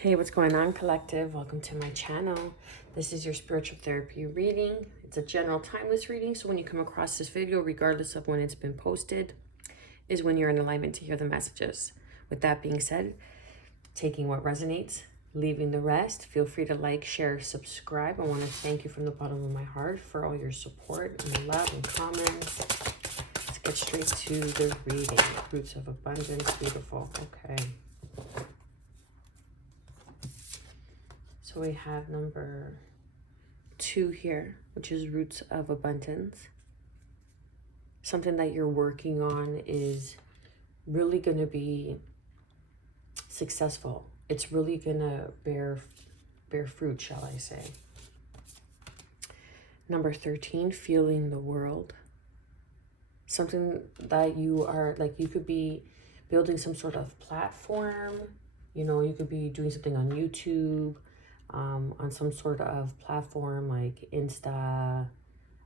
Hey, what's going on, collective? Welcome to my channel. This is your spiritual therapy reading. It's a general timeless reading, so when you come across this video, regardless of when it's been posted, is when you're in alignment to hear the messages. With that being said, taking what resonates, leaving the rest. Feel free to like, share, subscribe. I want to thank you from the bottom of my heart for all your support and love and comments. Let's get straight to the reading. Roots of abundance. Beautiful. Okay. So we have number 2 here, which is roots of abundance. Something that you're working on is really going to be successful. It's really going to bear fruit, shall I say. Number 13, feeling the world. Something that you are, like, you could be building some sort of platform. You know, you could be doing something on YouTube, on some sort of platform like Insta,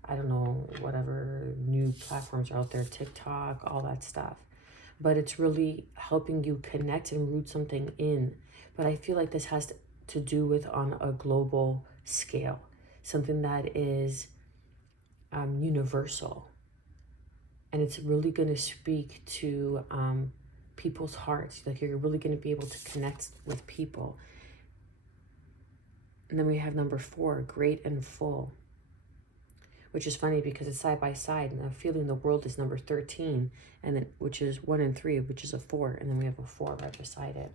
I don't know, whatever new platforms are out there, TikTok, all that stuff. But it's really helping you connect and root something in. But I feel like this has to do with on a global scale, something that is universal. And it's really going to speak to people's hearts. Like, you're really going to be able to connect with people. And then we have number 4, great and full, which is funny because it's side by side. Now, feeling the world is number 13, and then which is 1 and 3, which is a 4, and then we have a 4 right beside it.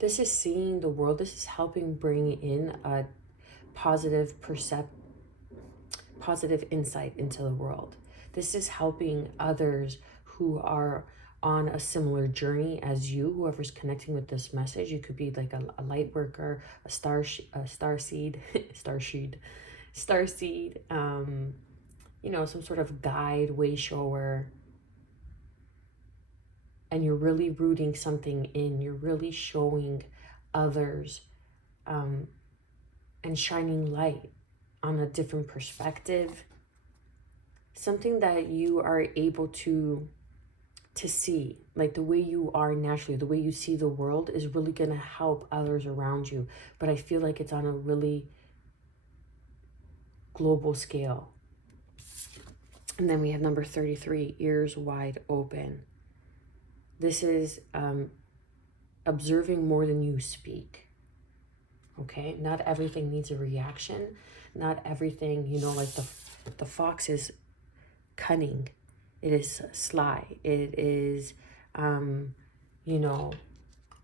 This is seeing the world. This is helping bring in a positive insight into the world. This is helping others who are on a similar journey as you, whoever's connecting with this message. You could be like a light worker, a star seed, you know, some sort of guide, way shower. And you're really rooting something in. You're really showing others and shining light on a different perspective. Something that you are able to see, like the way you are naturally, the way you see the world is really going to help others around you. But I feel like it's on a really global scale. And then we have number 33, ears wide open. This is observing more than you speak. Okay, not everything needs a reaction. Not everything, you know, like the fox is cunning. It is sly. It is, you know,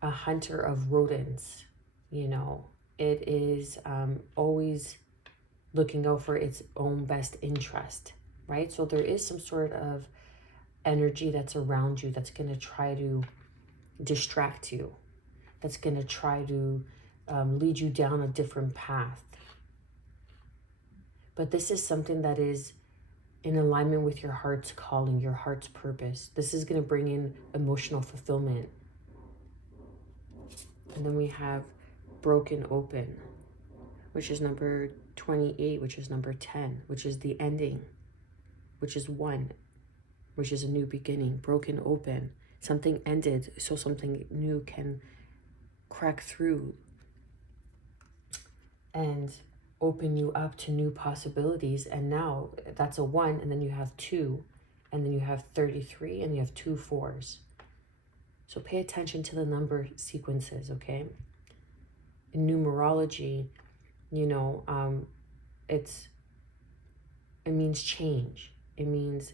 a hunter of rodents. You know, it is always looking out for its own best interest, right? So there is some sort of energy that's around you that's going to try to distract you, that's going to try to lead you down a different path. But this is something that is in alignment with your heart's calling, your heart's purpose. This is going to bring in emotional fulfillment. And then we have broken open, which is number 28, which is number 10, which is the ending, which is 1, which is a new beginning. Broken open. Something ended so something new can crack through and open you up to new possibilities. And now that's a 1, and then you have 2, and then you have 33, and you have 2 4s. So pay attention to the number sequences, okay? In numerology, you know, it means change. It means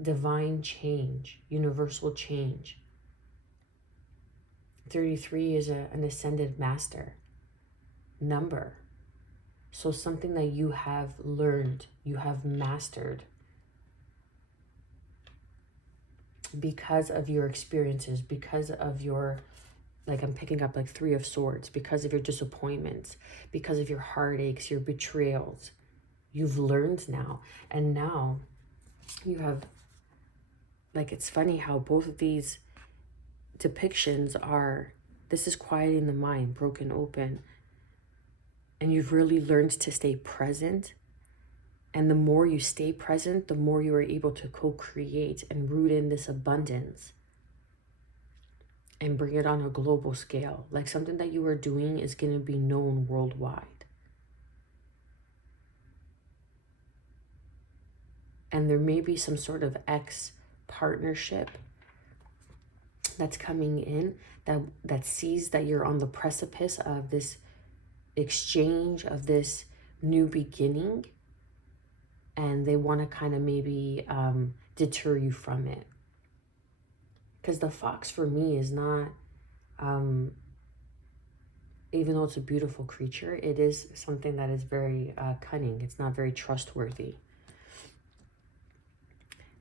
divine change, universal change. 33 is an ascended master number. So something that you have learned, you have mastered because of your experiences, because of your, like, I'm picking up like 3 of Swords, because of your disappointments, because of your heartaches, your betrayals. You've learned now. And now you have, like, it's funny how both of these depictions are, this is quieting the mind, broken open. And you've really learned to stay present. And the more you stay present, the more you are able to co-create and root in this abundance. and bring it on a global scale. Like something that you are doing is going to be known worldwide. And there may be some sort of partnership that's coming in that sees that you're on the precipice of this exchange, of this new beginning, and they want to kind of maybe deter you from it. Because the fox for me is not, even though it's a beautiful creature, it is something that is very cunning. It's not very trustworthy.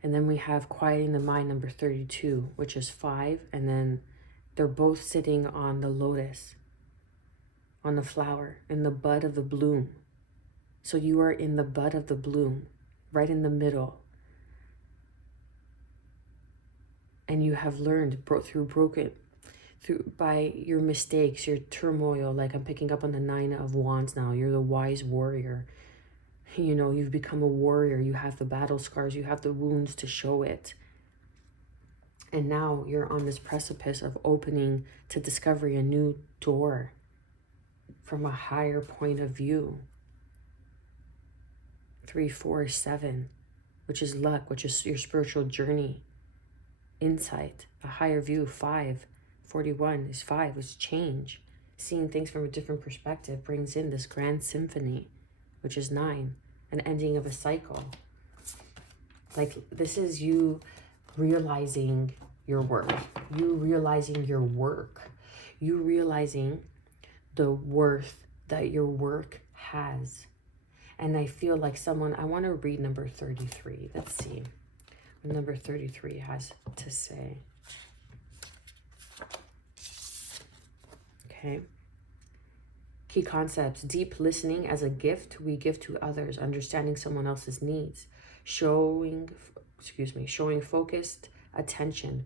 And then we have quieting the mind, number 32, which is 5. And then they're both sitting on the lotus, on the flower, in the bud of the bloom. So you are in the bud of the bloom, right in the middle. And you have learned by your mistakes, your turmoil. Like I'm picking up on the 9 of Wands now. You're the wise warrior. You know, you've become a warrior. You have the battle scars. You have the wounds to show it. And now you're on this precipice of opening to discovery, a new door from a higher point of view. 3, 4, 7, which is luck, which is your spiritual journey. Insight, a higher view. 5, 41 is 5, is change. Seeing things from a different perspective brings in this grand symphony, which is 9, an ending of a cycle. Like this is you realizing your worth, you realizing your work, you realizing the worth that your work has. And I feel like I want to read number 33. Let's see what number 33 has to say. Okay. Key concepts: deep listening as a gift we give to others, understanding someone else's needs, showing focused attention,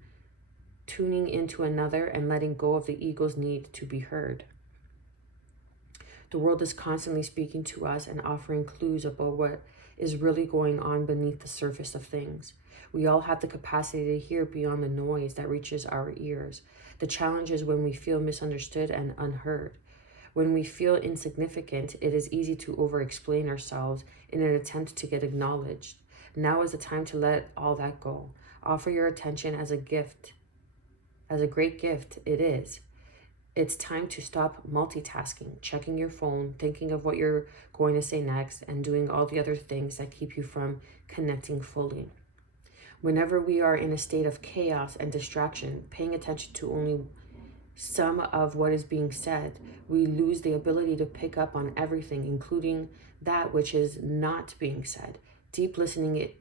tuning into another and letting go of the ego's need to be heard. The world is constantly speaking to us and offering clues about what is really going on beneath the surface of things. We all have the capacity to hear beyond the noise that reaches our ears. The challenge is when we feel misunderstood and unheard. When we feel insignificant, it is easy to over-explain ourselves in an attempt to get acknowledged. Now is the time to let all that go. Offer your attention as a gift, as a great gift it is. It's time to stop multitasking, checking your phone, thinking of what you're going to say next, and doing all the other things that keep you from connecting fully. Whenever we are in a state of chaos and distraction, paying attention to only some of what is being said, we lose the ability to pick up on everything, including that which is not being said. Deep listening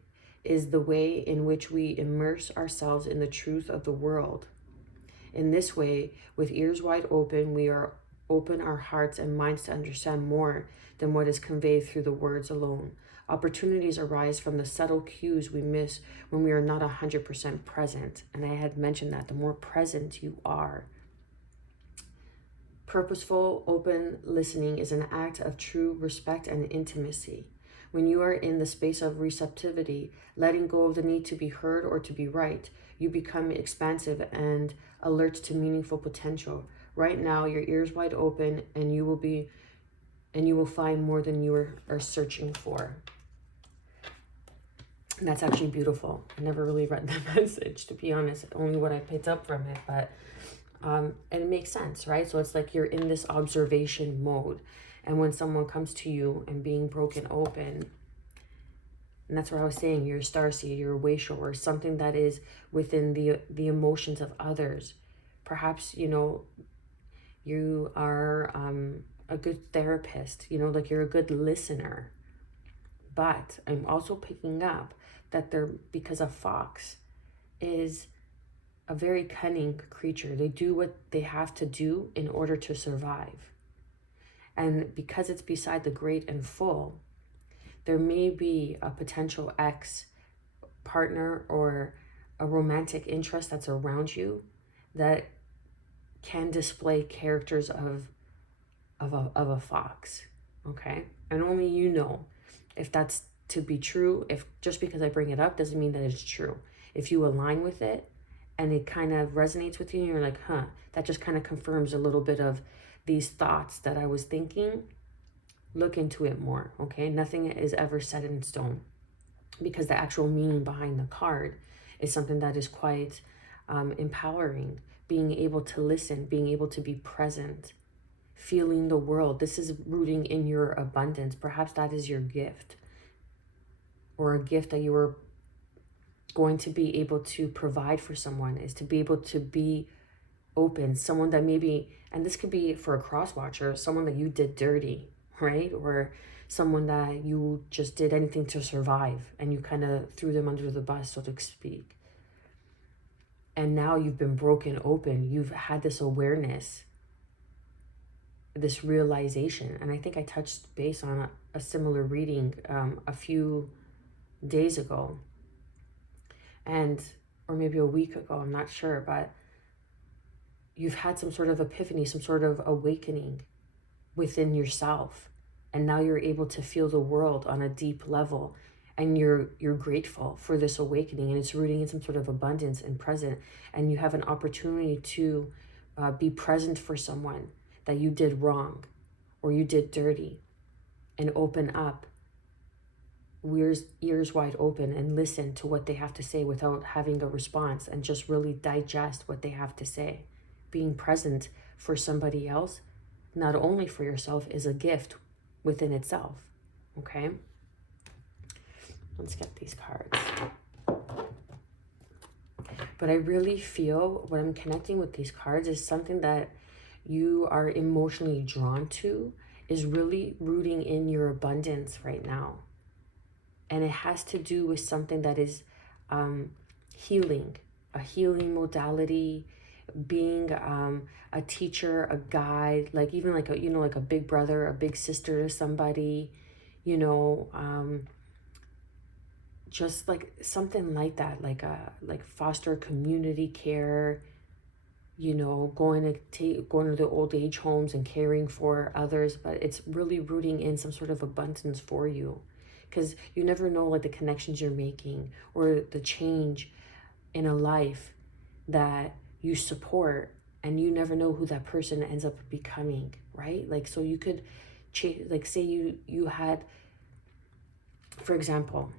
is the way in which we immerse ourselves in the truth of the world. In this way, with ears wide open, we are open our hearts and minds to understand more than what is conveyed through the words alone. Opportunities arise from the subtle cues we miss when we are not 100% present. And I had mentioned that the more present you are. Purposeful, open listening is an act of true respect and intimacy. When you are in the space of receptivity, letting go of the need to be heard or to be right, you become expansive and alert to meaningful potential. Right now, your ears wide open, and you will find more than you are searching for. And that's actually beautiful. I never really read that message, to be honest. Only what I picked up from it, but and it makes sense, right? So it's like you're in this observation mode, and when someone comes to you and being broken open, and that's what I was saying, you're a starseed, you're a wayshower, or something that is within the emotions of others. Perhaps, you are a good therapist, like you're a good listener. But I'm also picking up that because a fox is a very cunning creature. They do what they have to do in order to survive. And because it's beside the great and full, there may be a potential ex-partner or a romantic interest that's around you that can display characters of a fox, okay? And only you know if that's to be true. If just because I bring it up doesn't mean that it's true. If you align with it and it kind of resonates with you and you're like, huh, that just kind of confirms a little bit of these thoughts that I was thinking, look into it more, okay? Nothing is ever set in stone, because the actual meaning behind the card is something that is quite empowering. Being able to listen, being able to be present, feeling the world. This is rooting in your abundance. Perhaps that is your gift, or a gift that you were going to be able to provide for someone, is to be able to be open. Someone that maybe, and this could be for a cross watcher, someone that you did dirty, right? Or someone that you just did anything to survive and you kind of threw them under the bus, so to speak. And now you've been broken open. You've had this awareness, this realization. And I think I touched base on a similar reading a few days ago, and or maybe a week ago, I'm not sure, but you've had some sort of epiphany, some sort of awakening within yourself. And now you're able to feel the world on a deep level, and you're grateful for this awakening, and it's rooting in some sort of abundance and present, and you have an opportunity to be present for someone that you did wrong or you did dirty, and open up, ears wide open, and listen to what they have to say without having a response, and just really digest what they have to say. Being present for somebody else, not only for yourself, is a gift within itself, okay? Let's get these cards. But I really feel what I'm connecting with these cards is something that you are emotionally drawn to, is really rooting in your abundance right now. And it has to do with something that is healing, a healing modality, being a teacher, a guide, like even like a, you know, like a big brother, a big sister to somebody, you know, just like something like that, like foster community care, you know, going to the old age homes and caring for others. But it's really rooting in some sort of abundance for you, because you never know, like, the connections you're making or the change in a life that you support, and you never know who that person ends up becoming, right? Like, so you could like, say you had, for example,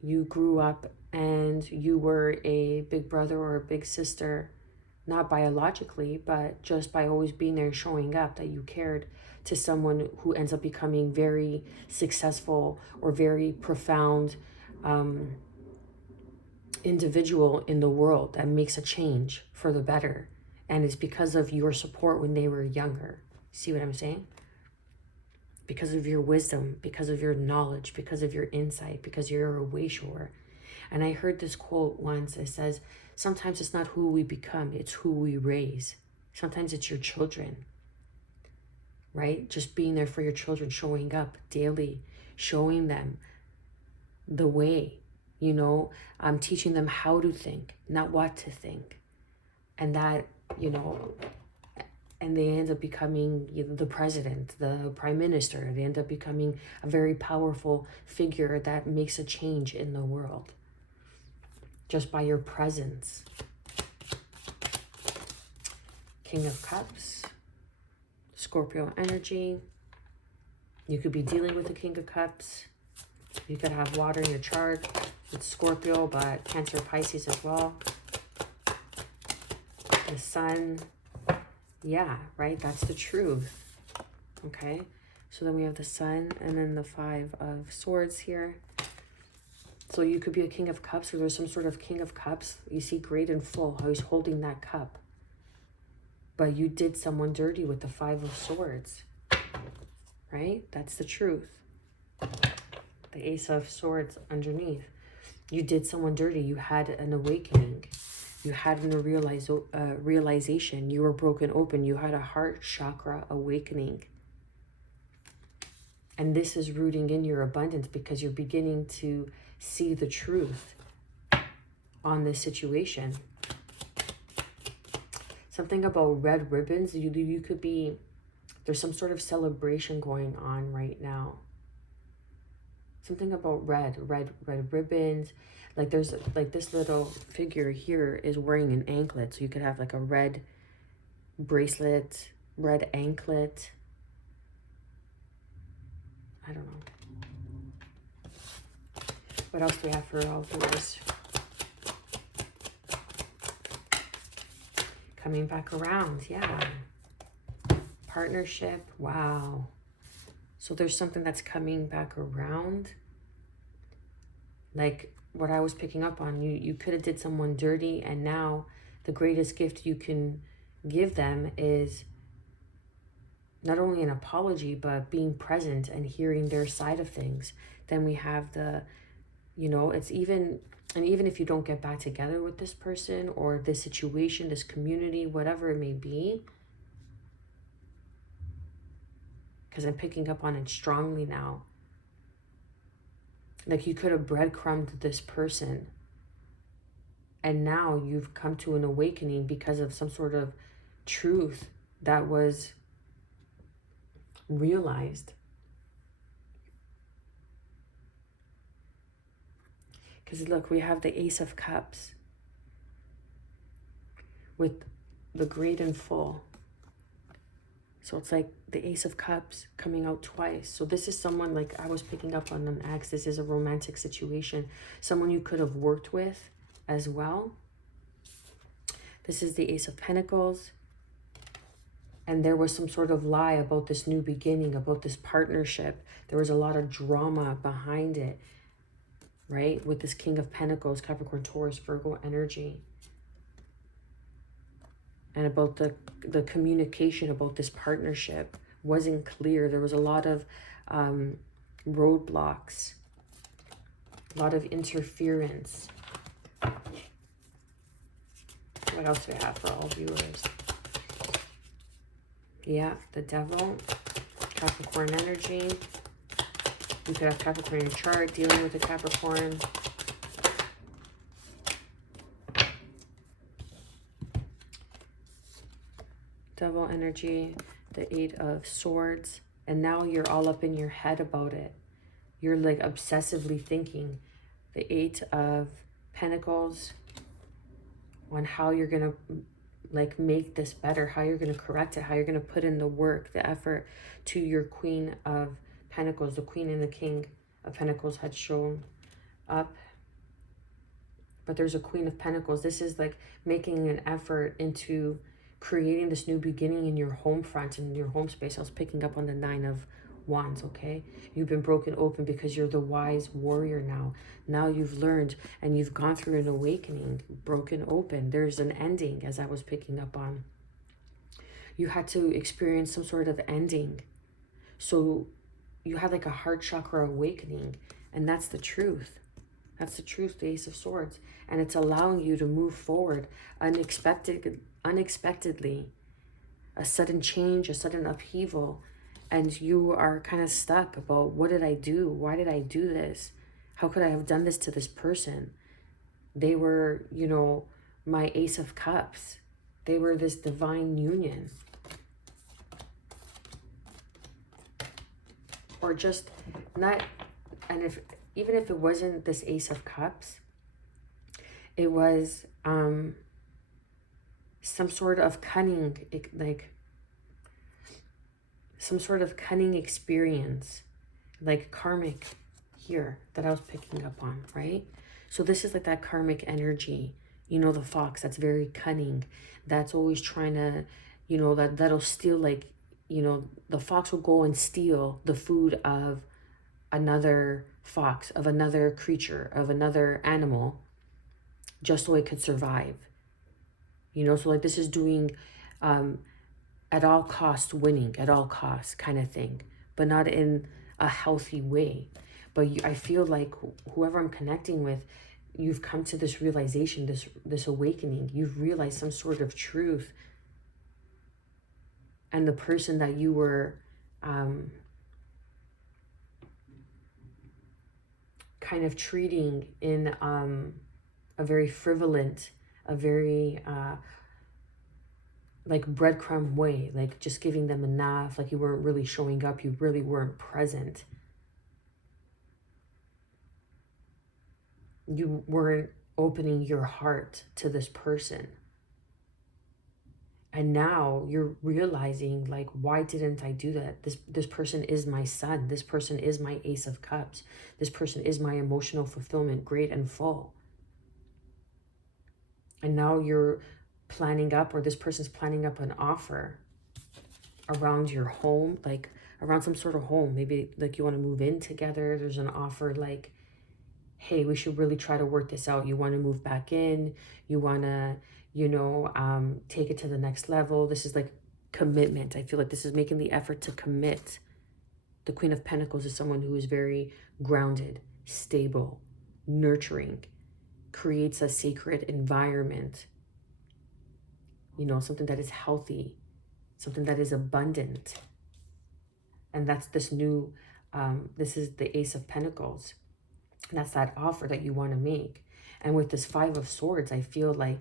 you grew up and you were a big brother or a big sister, not biologically, but just by always being there, showing up, that you cared, to someone who ends up becoming very successful or very profound individual in the world that makes a change for the better. And it's because of your support when they were younger. See what I'm saying? Because of your wisdom, because of your knowledge, because of your insight, because you're a way shower. And I heard this quote once. It says, sometimes it's not who we become, it's who we raise. Sometimes it's your children, right? Just being there for your children, showing up daily, showing them the way, you know, teaching them how to think, not what to think. And that, you know, and they end up becoming, you know, the president, the prime minister. They end up becoming a very powerful figure that makes a change in the world just by your presence. King of Cups, Scorpio energy. You could be dealing with the King of Cups. You could have water in your chart. It's Scorpio, but Cancer, Pisces as well. The Sun. Yeah, right? That's the truth. Okay? So then we have the Sun and then the Five of Swords here. So you could be a King of Cups, or there's some sort of King of Cups. You see great and full, how he's holding that cup. But you did someone dirty with the Five of Swords. Right? That's the truth. The Ace of Swords underneath. You did someone dirty. You had an awakening. You had a realization. You were broken open. You had a heart chakra awakening. And this is rooting in your abundance, because you're beginning to see the truth on this situation. Something about red ribbons. You could be, there's some sort of celebration going on right now. Something about red ribbons. Like there's like this little figure here is wearing an anklet. So you could have like a red bracelet, red anklet. I don't know. What else do we have for all viewers? Coming back around, yeah. Partnership, wow. So there's something that's coming back around. Like what I was picking up on, you could have did someone dirty, and now the greatest gift you can give them is not only an apology, but being present and hearing their side of things. Then we have the, you know, it's even, and even if you don't get back together with this person or this situation, this community, whatever it may be, because I'm picking up on it strongly now. Like you could have breadcrumbed this person, and now you've come to an awakening because of some sort of truth that was realized. Because look, we have the Ace of Cups with the great and full. So it's like the Ace of Cups coming out twice. So this is someone, like I was picking up on an ex. This is a romantic situation. Someone you could have worked with as well. This is the Ace of Pentacles. And there was some sort of lie about this new beginning, about this partnership. There was a lot of drama behind it, right? With this King of Pentacles, Capricorn, Taurus, Virgo energy. And about the communication about this partnership wasn't clear. There was a lot of roadblocks, a lot of interference. What else do we have for all viewers? Yeah, the Devil, Capricorn energy. You could have Capricorn in your chart dealing with a Capricorn. Devil energy, the Eight of Swords, and now you're all up in your head about it. You're like obsessively thinking. The Eight of Pentacles, on how you're gonna like make this better, how you're gonna correct it, how you're gonna put in the work, the effort. To your Queen of Pentacles, the Queen and the King of Pentacles had shown up. But there's a Queen of Pentacles. This is like making an effort into creating this new beginning in your home front, in your home space. I was picking up on the Nine of Wands, okay? You've been broken open because you're the wise warrior now. Now you've learned and you've gone through an awakening, broken open. There's an ending, as I was picking up on. You had to experience some sort of ending. So you had like a heart chakra awakening, and that's the truth. That's the truth, the Ace of Swords. And it's allowing you to move forward unexpectedly, a sudden change, a sudden upheaval, and you are kind of stuck about, what did I do? Why did I do this? How could I have done this to this person? They were, you know, my Ace of Cups. They were this divine union. Or just not, and if even if it wasn't this Ace of Cups, it was some sort of cunning, like some sort of cunning experience, like karmic here that I was picking up on, right? So this is like that karmic energy, you know, the fox that's very cunning, that's always trying to, you know, that'll steal, like, you know, the fox will go and steal the food of another fox, of another creature, of another animal, just so it could survive. You know, so like this is doing at all costs winning, at all costs kind of thing, but not in a healthy way. But I feel like whoever I'm connecting with, you've come to this realization, this awakening. You've realized some sort of truth. And the person that you were kind of treating in a very frivolent, a very like breadcrumb way, like just giving them enough, like you weren't really showing up, you really weren't present. You weren't opening your heart to this person. And now you're realizing, like, why didn't I do that? This person is my son. This person is my Ace of Cups. This person is my emotional fulfillment, great and full. And now you're planning up, or this person's planning up an offer around your home, like around some sort of home. Maybe like you want to move in together. There's an offer like, hey, we should really try to work this out. You want to move back in. You want to, take it to the next level. This is like commitment. I feel like this is making the effort to commit. The Queen of Pentacles is someone who is very grounded, stable, nurturing, creates a sacred environment, something that is healthy, something that is abundant. And that's this new, this is the Ace of Pentacles. And that's that offer that you want to make. And with this Five of Swords, I feel like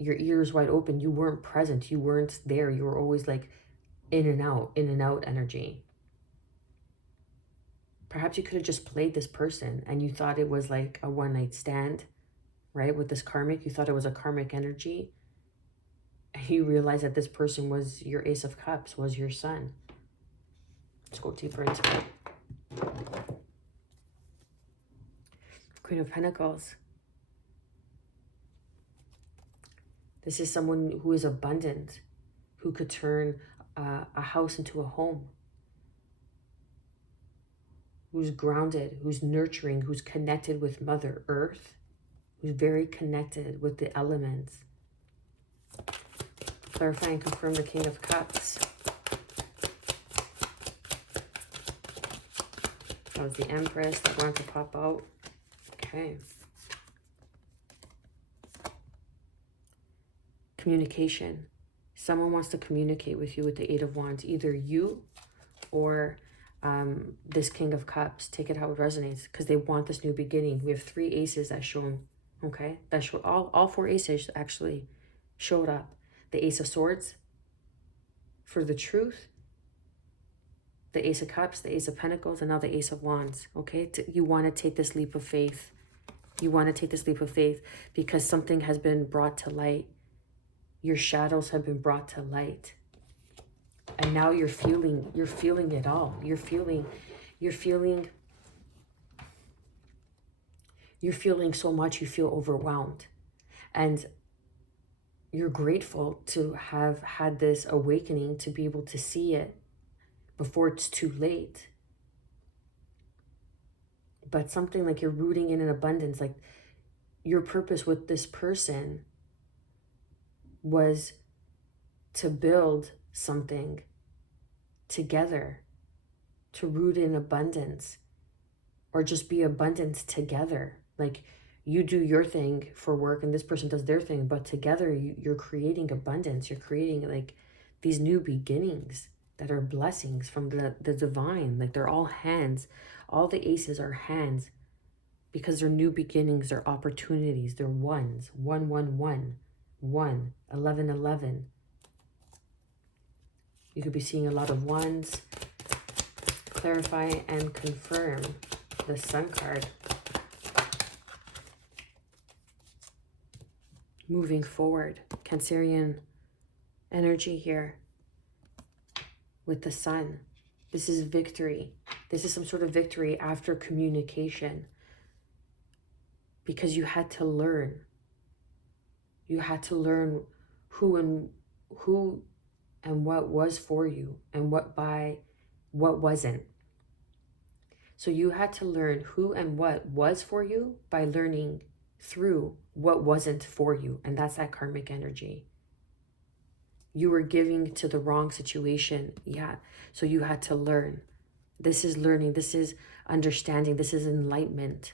your ears wide open. You weren't present. You weren't there. You were always like in and out energy. Perhaps you could have just played this person and you thought it was like a one-night stand, right? With this karmic, you thought it was a karmic energy. And you realize that this person was your Ace of Cups, was your son. Let's go deeper into it. Queen of Pentacles. This is someone who is abundant, who could turn a house into a home, who's grounded, who's nurturing, who's connected with Mother Earth, who's very connected with the elements. Clarify and confirm the King of Cups. That was the Empress that wanted to pop out. Okay. Communication. Someone wants to communicate with you with the Eight of Wands. Either you or this King of Cups. Take it how it resonates, because they want this new beginning. We have 3 aces that show, okay? That show all 4 aces actually showed up. The Ace of Swords for the truth, the Ace of Cups, the Ace of Pentacles, and now the Ace of Wands, okay? You want to take this leap of faith. You want to take this leap of faith because something has been brought to light. Your shadows have been brought to light. And now you're feeling it all. You're feeling so much, you feel overwhelmed. And you're grateful to have had this awakening, to be able to see it before it's too late. But something like you're rooting in an abundance, like your purpose with this person was to build something together, to root in abundance, or just be abundant together. Like you do your thing for work and this person does their thing, but together you're creating abundance. You're creating like these new beginnings that are blessings from the divine. Like they're all hands. All the aces are hands because they're new beginnings. They're opportunities. They're ones. 1, 1, 1, 1, 11, 11. You could be seeing a lot of ones. Clarify and confirm the Sun card. Moving forward, Cancerian energy here with the Sun. This is victory. This is some sort of victory after communication, because you had to learn. You had to learn who and what was for you and what wasn't. So you had to learn who and what was for you by learning through what wasn't for you. And that's that karmic energy. You were giving to the wrong situation. Yeah. So you had to learn. This is learning. This is understanding. This is enlightenment.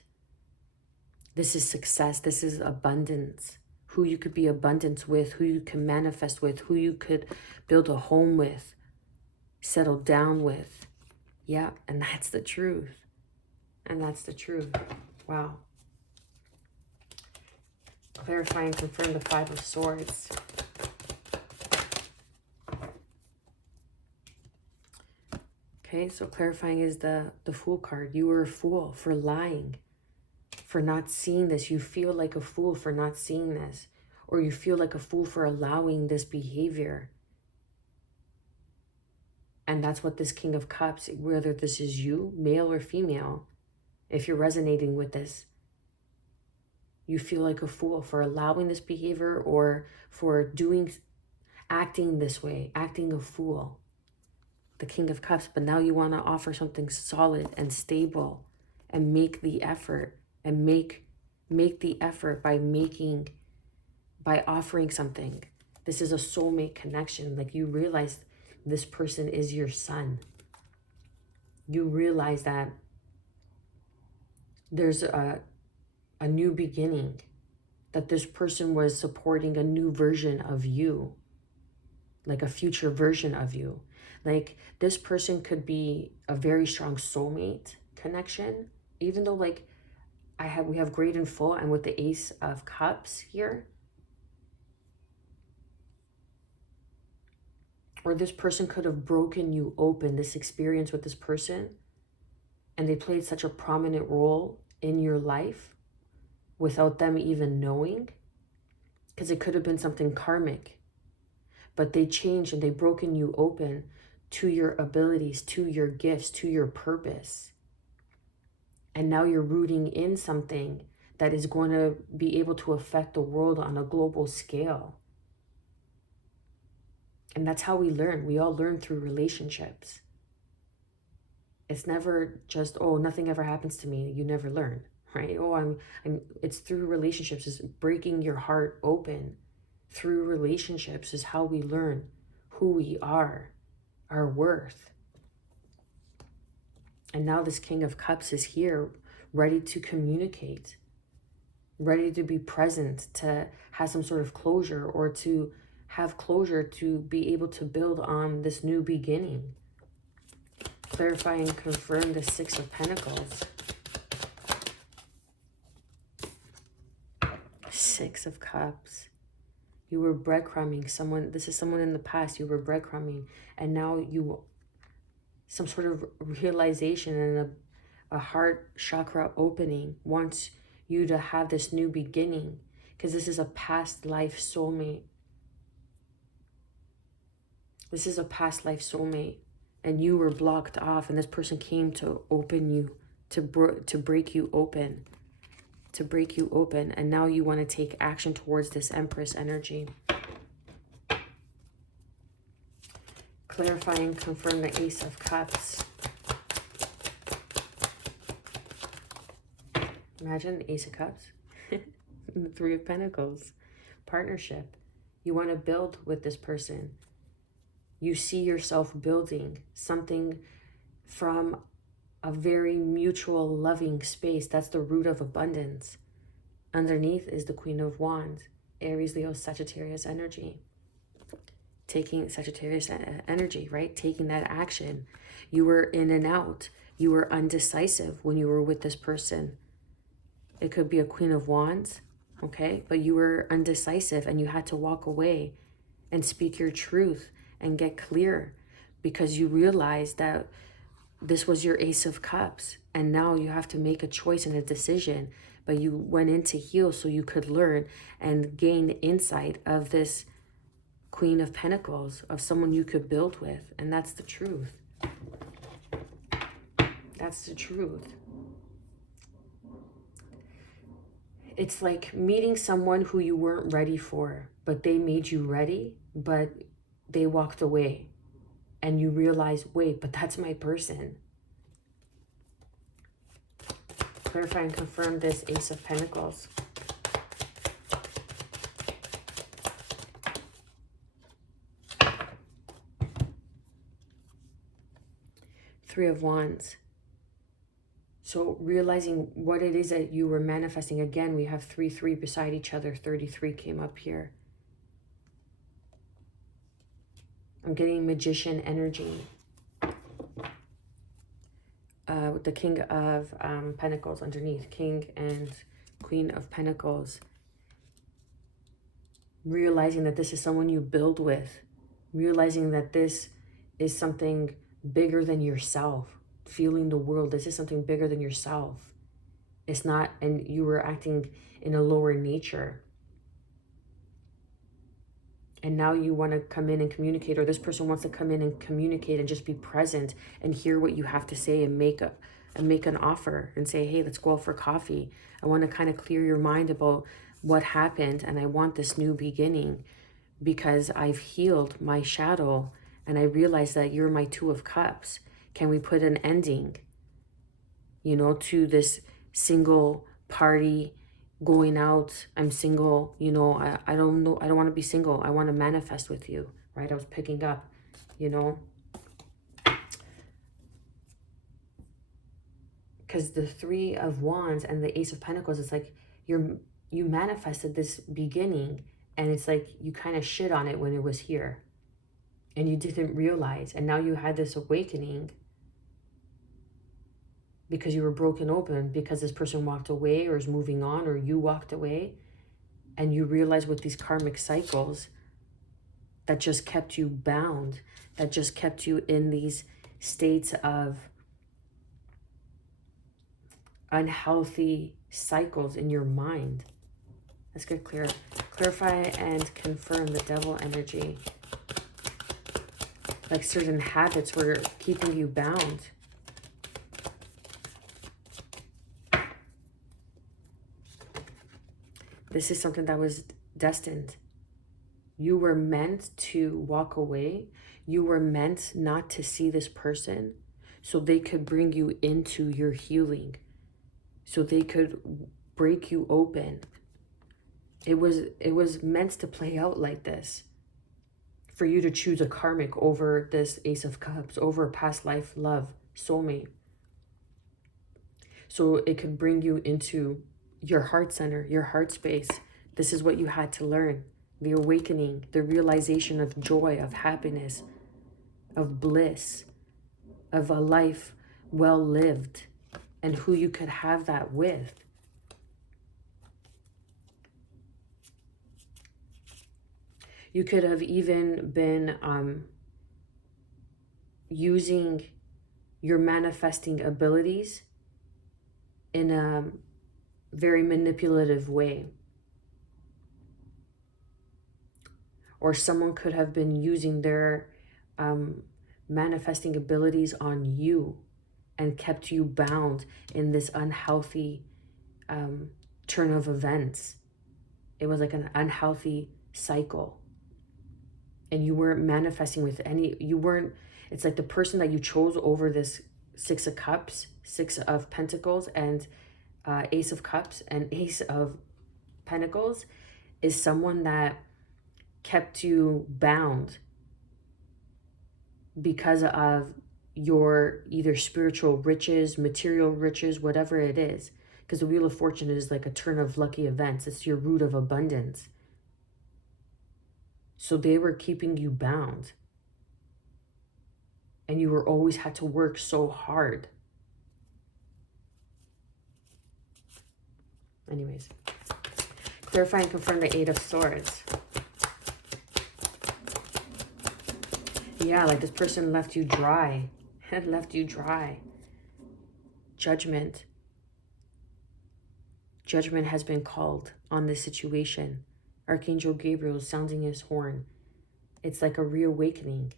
This is success. This is abundance. Who you could be abundant with, who you can manifest with, who you could build a home with, settle down with. Yeah, and that's the truth. And that's the truth. Wow. Clarify and confirm the Five of Swords. Okay, so clarifying is the Fool card. You were a fool for lying for not seeing this. You feel like a fool for not seeing this, or you feel like a fool for allowing this behavior. And that's what this King of Cups, whether this is you, male or female, if you're resonating with this, you feel like a fool for allowing this behavior or for acting this way, acting a fool. The King of Cups, but now you want to offer something solid and stable and make the effort and make the effort by offering something. This is a soulmate connection. Like, you realize this person is your son. You realize that there's a new beginning, that this person was supporting a new version of you, like a future version of you. Like, this person could be a very strong soulmate connection, even though like we have great and full, and with the Ace of Cups here, or this person could have broken you open, this experience with this person, and they played such a prominent role in your life without them even knowing, because it could have been something karmic, but they changed and they broken you open to your abilities, to your gifts, to your purpose. And now you're rooting in something that is going to be able to affect the world on a global scale. And that's how we learn. We all learn through relationships. It's never just, oh, nothing ever happens to me. You never learn, right? Oh, it's through relationships. It's breaking your heart open. Through relationships is how we learn who we are, our worth. And now this King of Cups is here, ready to communicate, ready to be present, to have some sort of closure, or to have closure to be able to build on this new beginning. Clarify and confirm the Six of Pentacles. Six of Cups. You were breadcrumbing someone. This is someone in the past you were breadcrumbing, and now some sort of realization and a heart chakra opening wants you to have this new beginning, because this is a past life soulmate. This is a past life soulmate, and you were blocked off, and this person came to open you, to break you open, and now you want to take action towards this Empress energy. Clarify and confirm the Ace of Cups. Imagine the Ace of Cups. The Three of Pentacles. Partnership. You want to build with this person. You see yourself building something from a very mutual, loving space. That's the root of abundance. Underneath is the Queen of Wands. Aries, Leo, Sagittarius energy. Taking Sagittarius energy, right? Taking that action. You were in and out. You were undecisive when you were with this person. It could be a Queen of Wands, okay? But you were undecisive, and you had to walk away and speak your truth and get clear, because you realized that this was your Ace of Cups, and now you have to make a choice and a decision. But you went in to heal so you could learn and gain insight of this Queen of Pentacles, of someone you could build with. And that's the truth. That's the truth. It's like meeting someone who you weren't ready for, but they made you ready, but they walked away. And you realize, wait, but that's my person. Clarify and confirm this Ace of Pentacles. Three of Wands. So realizing what it is that you were manifesting. Again, we have 3 beside each other. 33 came up here. I'm getting Magician energy. With the King of Pentacles underneath. King and Queen of Pentacles. Realizing that this is someone you build with. Realizing that this is something bigger than yourself. Feeling the world. This is something bigger than yourself. It's not, and you were acting in a lower nature. And now you want to come in and communicate, or this person wants to come in and communicate and just be present and hear what you have to say and make an offer and say, hey, let's go out for coffee. I want to kind of clear your mind about what happened, and I want this new beginning because I've healed my shadow and I realize that you're my Two of Cups. Can we put an ending, you know, to this single party going out? I'm single, you know, I don't know, I don't want to be single. I want to manifest with you, right? I was picking up, you know, because the Three of Wands and the Ace of Pentacles, it's like you manifested this beginning, and it's like you kind of shit on it when it was here and you didn't realize, and now you had this awakening because you were broken open because this person walked away or is moving on, or you walked away, and you realize with these karmic cycles that just kept you bound, that just kept you in these states of unhealthy cycles in your mind. Let's get clear. Clarify and confirm the devil energy. Like certain habits were keeping you bound. This is something that was destined. You were meant to walk away. You were meant not to see this person so they could bring you into your healing, so they could break you open. It was meant to play out like this, for you to choose a karmic over this Ace of Cups, over a past life love, soulmate. So it could bring you into your heart center, your heart space. This is what you had to learn. The awakening, the realization of joy, of happiness, of bliss, of a life well lived, and who you could have that with. You could have even been using your manifesting abilities in a very manipulative way. Or someone could have been using their manifesting abilities on you and kept you bound in this unhealthy turn of events. It was like an unhealthy cycle. And you weren't manifesting with any, it's like the person that you chose over this Six of Cups, Six of Pentacles, and Ace of Cups and Ace of Pentacles is someone that kept you bound because of your either spiritual riches, material riches, whatever it is. Because the Wheel of Fortune is like a turn of lucky events. It's your root of abundance. So they were keeping you bound. And you were always had to work so hard. Anyways, clarify and confirm the Eight of Swords. Yeah, like this person left you dry. Left you dry. Judgment. Judgment has been called on this situation. Archangel Gabriel is sounding his horn. It's like a reawakening.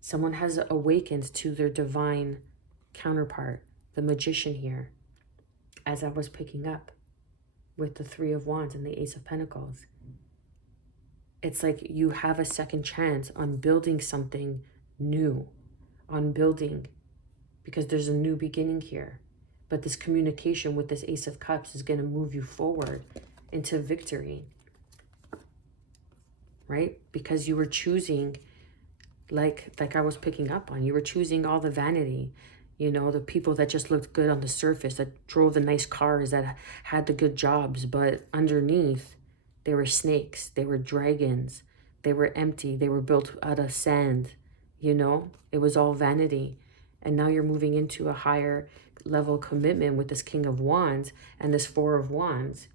Someone has awakened to their divine counterpart, the Magician here, as I was picking up with the Three of Wands and the Ace of Pentacles. It's like you have a second chance on building something new, on building, because there's a new beginning here. But this communication with this Ace of Cups is going to move you forward into victory, right? Because you were choosing, like I was picking up on, you were choosing all the vanity, you know, the people that just looked good on the surface, that drove the nice cars, that had the good jobs, but underneath, they were snakes, they were dragons, they were empty, they were built out of sand, you know? It was all vanity. And now you're moving into a higher level commitment with this King of Wands and this Four of Wands.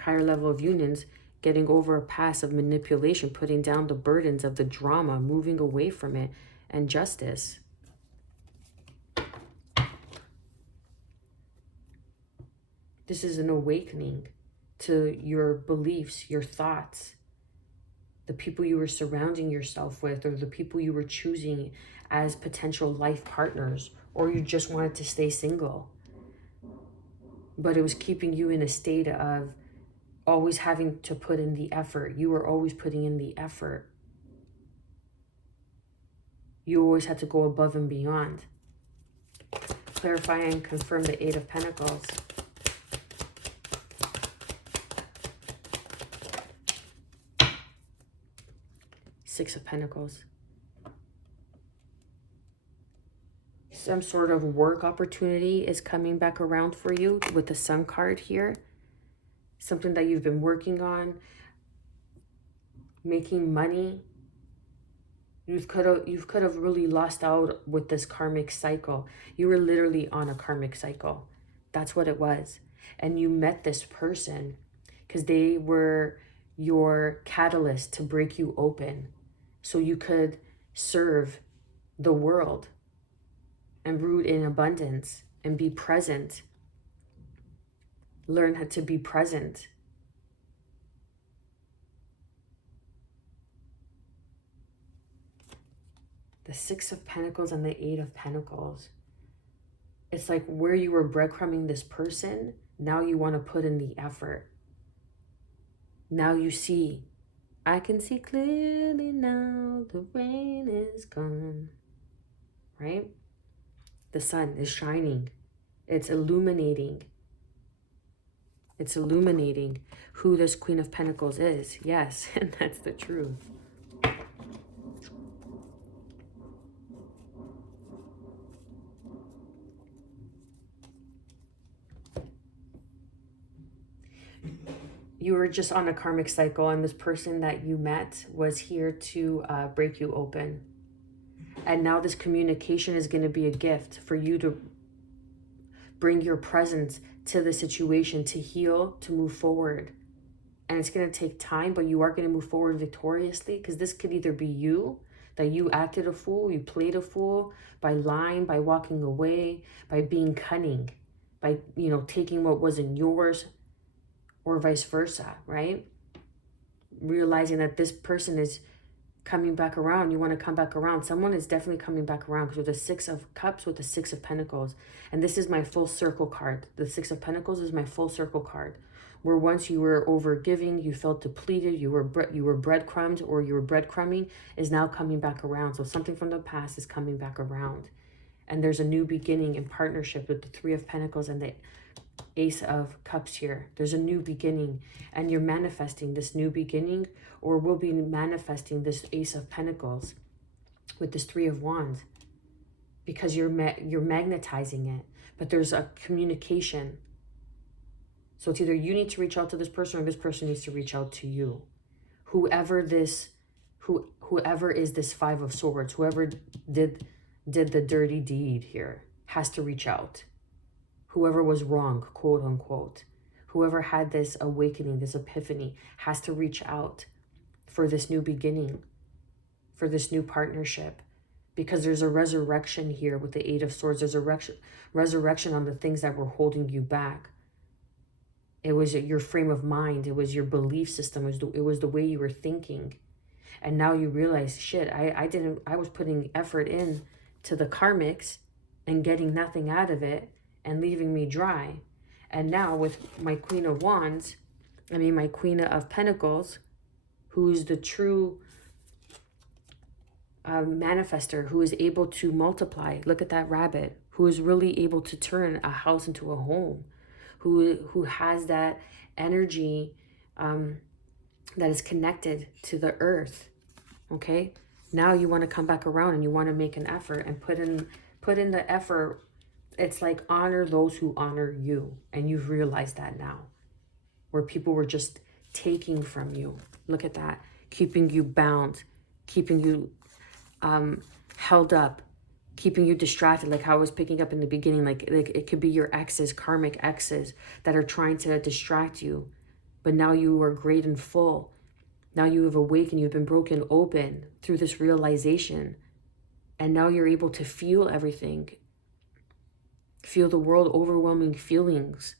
Higher level of unions, getting over a past of manipulation, putting down the burdens of the drama, moving away from it, and justice. This is an awakening to your beliefs, your thoughts, the people you were surrounding yourself with, or the people you were choosing as potential life partners, or you just wanted to stay single. But it was keeping you in a state of always having to put in the effort. You were always putting in the effort. You always had to go above and beyond. Clarify and confirm the Eight of Pentacles. Six of Pentacles. Some sort of work opportunity is coming back around for you with the Sun card here. Something that you've been working on, making money. You could have really lost out with this karmic cycle. You were literally on a karmic cycle. That's what it was. And you met this person because they were your catalyst to break you open so you could serve the world and root in abundance and be present. Learn how to be present. The Six of Pentacles and the Eight of Pentacles. It's like where you were breadcrumbing this person, now you want to put in the effort. Now you see. I can see clearly now, the rain is gone. Right? The sun is shining. It's illuminating. It's illuminating who this Queen of Pentacles is. Yes, and that's the truth. You were just on a karmic cycle, and this person that you met was here to break you open. And now this communication is going to be a gift for you to bring your presence to the situation, to heal, to move forward. And it's going to take time, but you are going to move forward victoriously, because this could either be you, that you acted a fool, you played a fool by lying, by walking away, by being cunning, by, taking what wasn't yours, or vice versa, right? Realizing that this person is coming back around. You want to come back around. Someone is definitely coming back around, because with the Six of Cups, with the Six of Pentacles, and this is my full circle card. The Six of Pentacles is my full circle card, where once you were over giving, you felt depleted, you were breadcrumbed, or you were breadcrumbing, is now coming back around. So something from the past is coming back around, and there's a new beginning in partnership with the Three of Pentacles and the Ace of Cups here. There's a new beginning, and you're manifesting this new beginning, or will be manifesting this Ace of Pentacles with this Three of Wands, because you're magnetizing it. But there's a communication. So it's either you need to reach out to this person, or this person needs to reach out to you. Whoever is this Five of Swords, whoever did the dirty deed here, has to reach out. Whoever was wrong, quote unquote, whoever had this awakening, this epiphany, has to reach out for this new beginning, for this new partnership, because there's a resurrection here with the Eight of Swords. There's a resurrection on the things that were holding you back. It was your frame of mind. It was your belief system. It was the way you were thinking. And now you realize, shit, I was putting effort in to the karmics and getting nothing out of it, and leaving me dry. And now with my Queen of Pentacles, who's the true manifester, who is able to multiply. Look at that rabbit, who is really able to turn a house into a home, who has that energy that is connected to the earth. Okay, now you want to come back around, and you want to make an effort and put in the effort. It's like honor those who honor you. And you've realized that now, where people were just taking from you. Look at that. Keeping you bound, keeping you held up, keeping you distracted, like how I was picking up in the beginning. Like it could be your exes, karmic exes, that are trying to distract you. But now you are great and full. Now you have awakened. You've been broken open through this realization. And now you're able to feel everything. Feel the world, overwhelming feelings.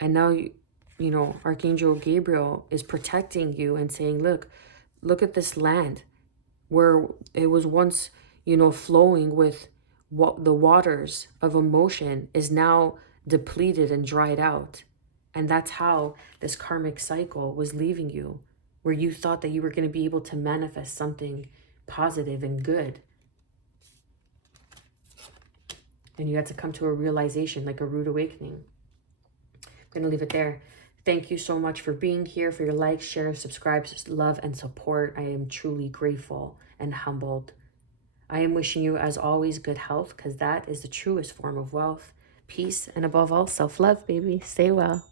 And now, you know, Archangel Gabriel is protecting you and saying, look at this land where it was once, you know, flowing with what the waters of emotion is now depleted and dried out. And that's how this karmic cycle was leaving you, where you thought that you were going to be able to manifest something positive and good. And you had to come to a realization, like a rude awakening. I'm going to leave it there. Thank you so much for being here, for your likes, shares, subscribes, love, and support. I am truly grateful and humbled. I am wishing you, as always, good health, because that is the truest form of wealth, peace, and above all, self-love, baby. Stay well.